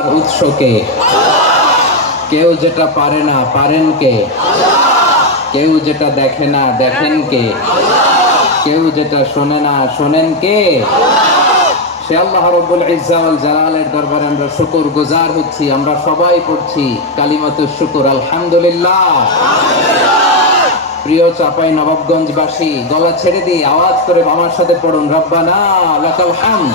আর উৎসকে। কেউ যেটা পারে না, পারেন কে? কেউ যেটা দেখে না, দেখেন কে? কেউ যেটা শোনে না, শোনেন কে? সে আল্লাহ রব্বুল জালালের দরবারে আমরা শুকর গুজার হচ্ছি, আমরা সবাই পড়ছি কালিমাতুর শুকুর, আলহামদুলিল্লাহ। প্রিয় চাপাই নবাবগঞ্জবাসী, গলা ছেড়ে দিয়ে আওয়াজ করে আমার সাথে পড়ুন, রব্বানা লাকাল হামদ।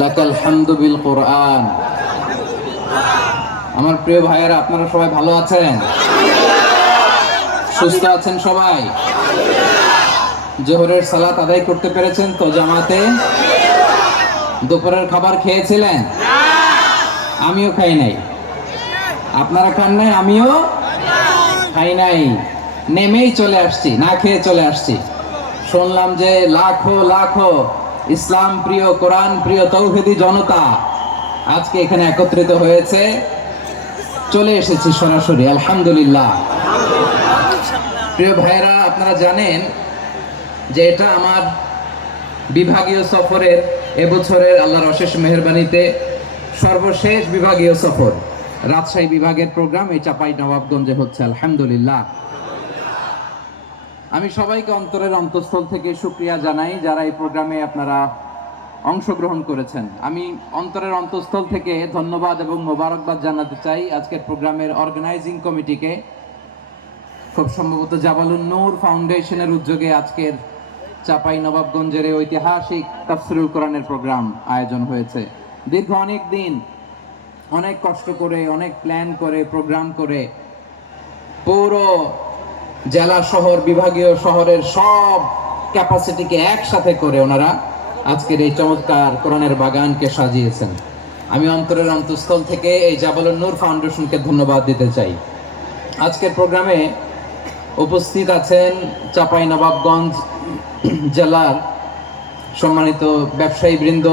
লাকাল হামদু কোরআন। আমার প্রিয় ভাইয়েরা, আপনারা সবাই ভালো আছেন? সুস্থ আছেন সবাই? জোহরের সালাত আদায় করতে পেরেছেন তো জামাতে? দুপুরের খাবার খেয়েছিলেন? আমিও খাই নাই। আপনারা খান নাই, আমিও খাই নাই। নেমেই চলে আসছি, না খেয়ে চলে আসছি। শুনলাম যে লাখো লাখো ইসলাম প্রিয় কোরআন, প্রিয় তৌহিদি জনতা আজকে এখানে একত্রিত হয়েছে। চলে এসেছি সরাসরি, আলহামদুলিল্লাহ। প্রিয় ভাইরা আপনারা জানেন যে এটা আমার বিভাগীয় সফরের এবছরের আল্লাহর অশেষ মেহরবানিতে সর্বশেষ বিভাগীয় সফর। রাজশাহী বিভাগের প্রোগ্রাম এই চাপাই নবাবগঞ্জে হচ্ছে, আলহামদুলিল্লাহ। আমি সবাইকে অন্তরের অন্তঃস্থল থেকে সুক্রিয়া জানাই যারা এই প্রোগ্রামে আপনারা অংশগ্রহণ করেছেন। আমি অন্তরের অন্তঃস্থল থেকে ধন্যবাদ এবং মোবারকবাদ জানাতে চাই আজকের প্রোগ্রামের অর্গানাইজিং কমিটিকে খুব সম্ভবত জাবালুন নূর ফাউন্ডেশনের উদ্যোগে আজকের চাপাই নবাবগঞ্জের ঐতিহাসিক তাফসিরুল কোরআনের প্রোগ্রাম আয়োজন হয়েছে। দীর্ঘ অনেক দিন, অনেক কষ্ট করে, অনেক প্ল্যান করে প্রোগ্রাম করে পুরো জেলা শহর, বিভাগীয় শহরের সব ক্যাপাসিটিকে একসাথে করে ওনারা আজকের এই চমৎকার কোরআনের বাগানকে সাজিয়েছেন। আমি অন্তরের অন্তঃস্থল থেকে এই জাবালুন নূর ফাউন্ডেশনকে ধন্যবাদ দিতে চাই। আজকের প্রোগ্রামে উপস্থিত আছেন চাপাই নবাবগঞ্জ জেলার সম্মানিত ব্যবসায়ী বৃন্দ